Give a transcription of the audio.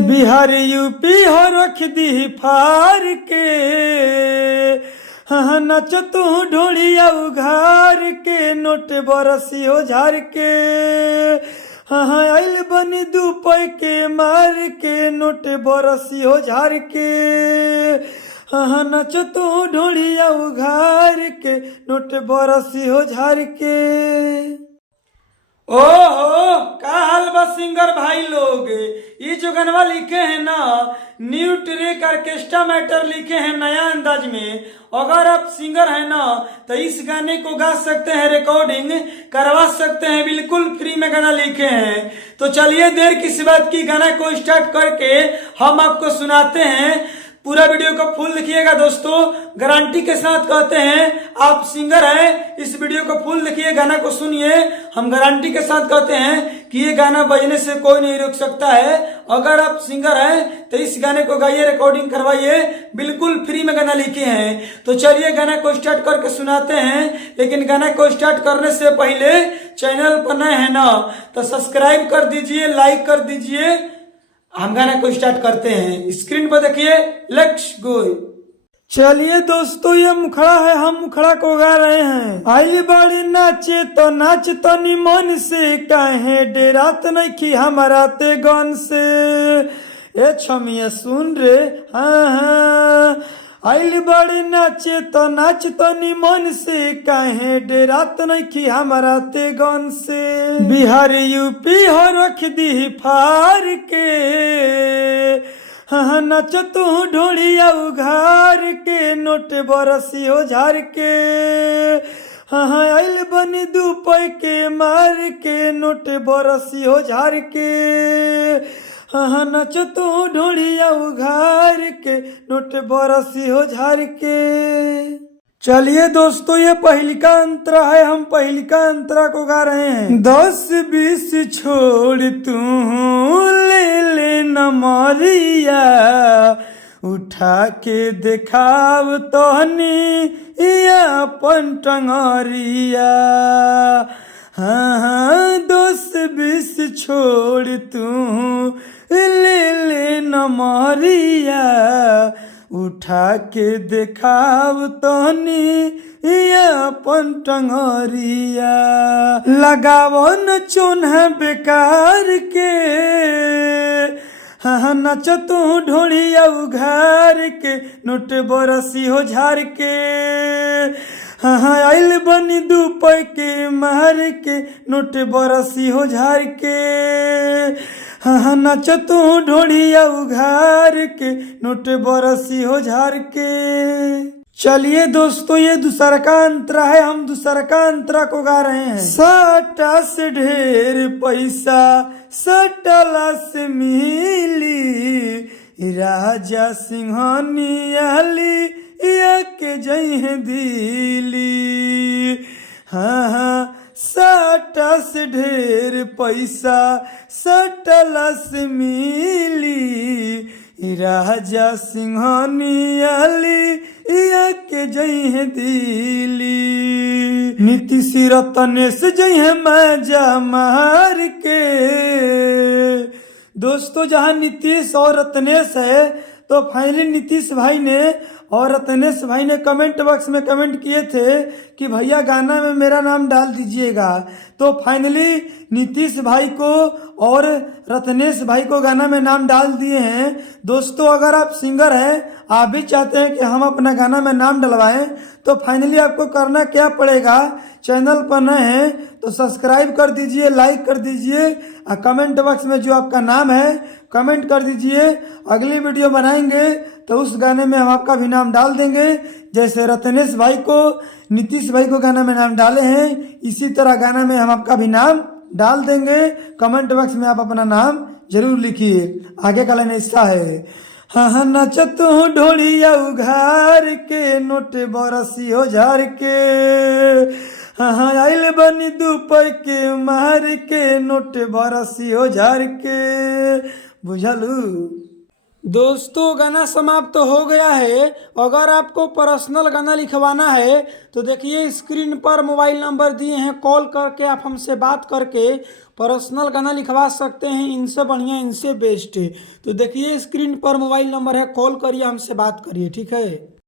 बिहार यूपी हो रख दी फार के, हाँ नच तू ढोलिया उघार के, नोट बरसी हो झार के, हाँ आइल बनी दुपै के मार के, नोट बरसी हो झार के, हाँ नच तू ढोलिया उघार के, नोट बरसी हो झार के। ओहो का हाल बा सिंगर भाई लोग, ये जो गनवा लिखे हैं ना न्यू ट्रैक ऑर्केस्ट्रा मैटर लिखे हैं नया अंदाज में। अगर आप सिंगर हैं ना तो इस गाने को गा सकते हैं, रिकॉर्डिंग करवा सकते हैं, बिल्कुल फ्री में गाना लिखे हैं। तो चलिए देर किसी बात की, गाना को स्टार्ट करके हम आपको सुनाते हैं। पूरा वीडियो को फुल देखिएगा दोस्तों, गारंटी के साथ कहते हैं आप सिंगर हैं, इस वीडियो को फुल देखिए, गाना को सुनिए। हम गारंटी के साथ कहते हैं कि ये गाना बजने से कोई नहीं रोक सकता है। अगर आप सिंगर हैं तो इस गाने को गाइए, रिकॉर्डिंग करवाइए, बिल्कुल फ्री में गाना लिखे हैं। तो चलिए गाना को स्टार्ट करके सुनाते हैं। लेकिन गाना को स्टार्ट करने से पहले चैनल पर नए हैं ना तो सब्सक्राइब कर दीजिए, लाइक कर दीजिए। हम गाना को स्टार्ट करते हैं, स्क्रीन पर देखिए, लेट्स गो। चलिए दोस्तों ये मुखड़ा है, हम मुखड़ा को गा रहे हैं। आइली बाड़ी नाचे तो नाच तनी मन से, काहे डेरात नहीं की हमारा ते गन से। ए छमिया सुन रे, हाँ हाँ आइली बाड़ी नाचे तो नाच तनी मन से, काहे डेरात नहीं की हमारा ते गन से। बिहार यूपी हो रख दी फार के, हाँ नच तू ढोलिया उघार के, नोट बरसी हो झार के, हाँ आइल बनी दुपै के मार के, नोट बरसी हो झार के, हाँ नच तू ढोलिया उघार के, नोट बरसी हो झार के। चलिए दोस्तों ये पहलिका अंतरा है, हम पहलिका अंतरा को गा रहे हैं। 10-20 छोड़ तू ले ले नमरिया, उठा के दिखाव तोहनी अपन टंगरिया, हाँ हाँ 10-20 छोड़ तू ले ले नमरिया, उठा के दिखाव तोहनी अपन टंगरिया, लगावो न चोन्हा बेकार के, हाँ नच तू ढोलिया उघार के, नोट बरसी हो झार के, हाँ आइल बनी दुपै के मार के, नोट बरसी हो झार के, हाँ नच तू ढोलिया उघार के, नोट बरसी हो झार के। चलिए दोस्तों ये दूसरा का अंतरा है, हम दूसरा का अंतरा को गा रहे हैं। सटा से ढेर पैसा सटला से मिली, राजा सिंहानियाली या के जय दिली, हाँ हाँ सटा से ढेर पैसा सटला से मिली, राजा सिंहानियाली या के जय दिली, नीतीश रतनेश जय मजा मार के। दोस्तों जहाँ नीतीश और रत्नेश है तो फाइनली नीतीश भाई ने और रत्नेश भाई ने कमेंट बॉक्स में कमेंट किए थे कि भैया गाना में मेरा नाम डाल दीजिएगा। तो फाइनली नीतीश भाई को और रत्नेश भाई को गाना में नाम डाल दिए हैं। दोस्तों अगर आप सिंगर हैं, आप भी चाहते हैं कि हम अपना गाना में नाम डलवाएं, तो फाइनली आपको करना क्या पड़ेगा, चैनल पर नए हैं तो सब्सक्राइब कर दीजिए, लाइक कर दीजिए, और कमेंट बॉक्स में जो आपका नाम है कमेंट कर दीजिए। अगली वीडियो बनाएंगे तो उस गाने में हम आपका भी नाम डाल देंगे। जैसे रत्नेश भाई को, नीतीश भाई को गाना में नाम डाले हैं, इसी तरह गाना में हम आपका भी नाम डाल देंगे। कमेंट बॉक्स में आप अपना नाम जरूर लिखिए। आगे का लाइन ऐसा है, हाँ नचत हूँ ढोलिया उघार के, नोट बरसी हो झार के, हाँ आइल बनी दुपै के मार के, नोट बरसी हो झार के। बुझलू दोस्तों गाना समाप्त तो हो गया है। अगर आपको पर्सनल गाना लिखवाना है तो देखिए स्क्रीन पर मोबाइल नंबर दिए हैं, कॉल करके आप हमसे बात करके पर्सनल गाना लिखवा सकते हैं, इनसे बढ़िया इनसे बेस्ट है। तो देखिए स्क्रीन पर मोबाइल नंबर है, कॉल करिए, हमसे बात करिए, ठीक है।